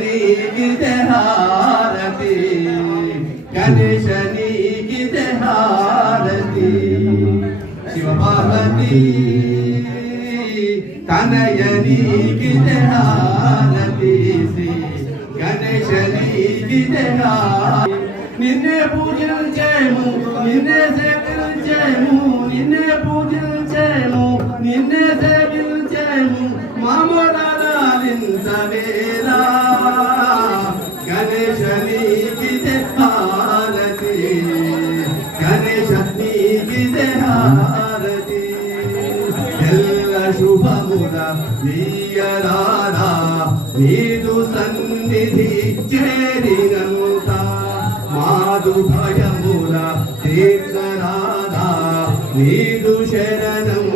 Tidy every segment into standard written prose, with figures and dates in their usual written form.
నీకిదే హారతి గణేశ నీకిదే హారతి శివపార్వతి తనయ నీకిదే హారతి శ్రీ గణేశ నీకిదే హారతి నిన్నే పూజించేము నిన్నే సేవించేము నిన్నే పూజించేము నిన్నే సేవించేము మామూలాలింతవేలా గణేశ నీకిదే హారతి గణేశ నీకిదే హారతి ఎల్ల శుభముల నీయరాధా నీదు సన్నిధి చేరినంత మాదు భయముల తీర్థరాధా నీదు శరణం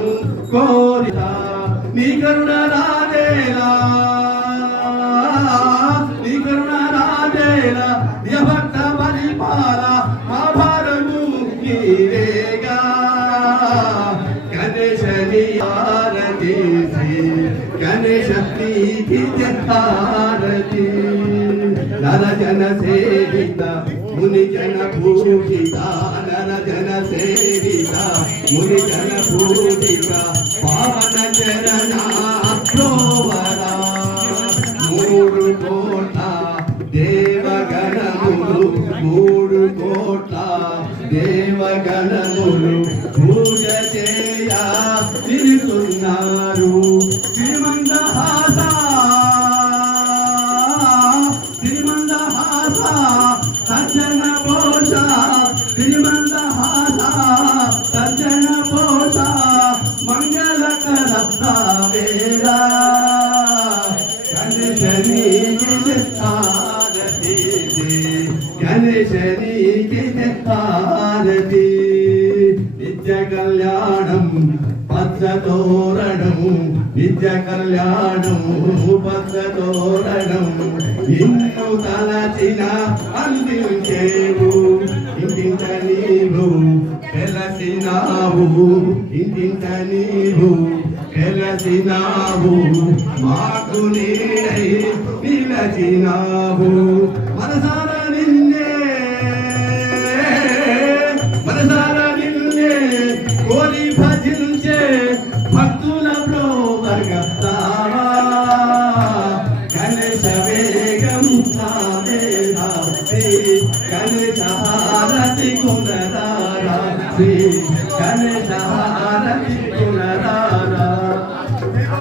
కోరితా నీ కరుణ రాజేలా నీ కరుణ రాజేలా భక్త పరిపాల మా భారము నీరేగా గణేశ నీ హారతి గణేశ నీకిదే హారతి నర జన సేవిత ముని జన పూజిత నర జన సేవిత ముని జన పూజిత పావన చరణ ప్రోవరా మూడు కోట దేవగణములు మూడు కోట దేవగణములు పూజ చేయ తిరుగుతున్నారు శ్రీమందహాస శ్రీమందహాస సజ్జన పోష శ్రీమందహాస సజ్జన పోష మంగళకర వేరా గణేశ నీకిదే హారతి గణేశ నీకిదే హారతి నిత్య కళ్యాణం పచ్చతోరణం నిత్య కళ్యాణం పచ్చతోరణం నిన్ను తలచిన అందించేవు ఇంటింట నీవు వెలసినావు ఇంటింట నీవు వెలసినావు మాకు నీడై నిలచినావు మనసార నిన్నే కోరి భజించే భక్తులలో వర్గస్తావా గణేశ వేగం గణేశ హారతి కులదారా శ్రీ